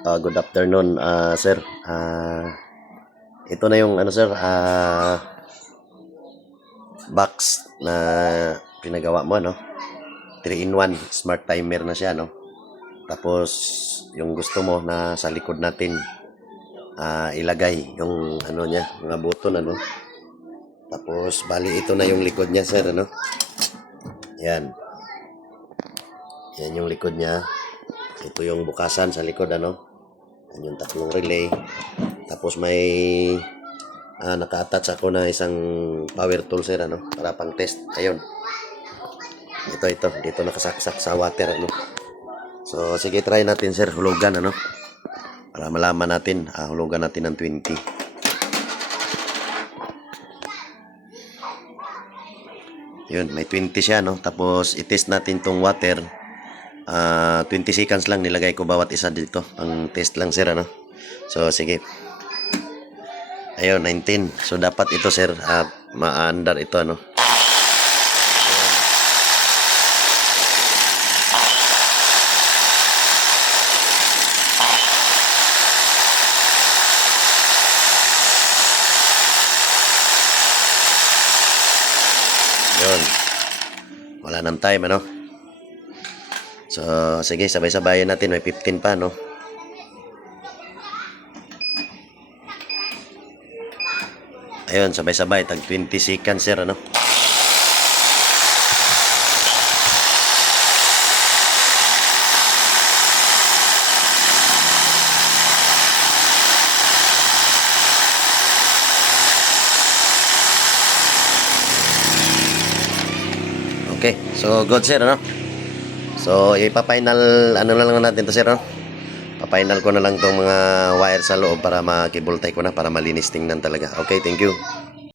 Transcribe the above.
Good afternoon, sir. Ito na yung ano sir, box na pinagawa mo, no? 3-in-1 smart timer na siya, no? Tapos yung gusto mo na sa likod natin ilagay yung ano niya, mga button, ano? Tapos bali ito na yung likod niya, sir, ano? Yan. Yan yung likod niya. Ito yung bukasan sa likod, ano? Yan yung tatlong relay. Tapos may naka-attach ako na isang power tool, sir, ano? Para pang test. Ayun. Ito. Dito nakasaksak sa water, ano? So, sige, try natin, sir. Hulugan, ano? Para malaman natin. Hulugan natin ng 20. Yun, may 20 siya, no? Tapos, i-test natin tong water. 20 seconds lang nilagay ko bawat isa dito. Ang test lang, sir, ano? So, sige. Ayun, 19. So, dapat ito, sir, ma-under ito, ano? Yun. Wala nang time, ano? So, sige, sabay-sabayan natin. May 15 pa, no? Ayun, sabay-sabay. Tag 20 seconds, sir, ano? Okay, so good, sir, ano? So, ipa-final, ano na lang natin to, sir, no? Pa-final ko na lang tong mga wire sa loob para makibultay ko na para malinis tingnan talaga. Okay, thank you.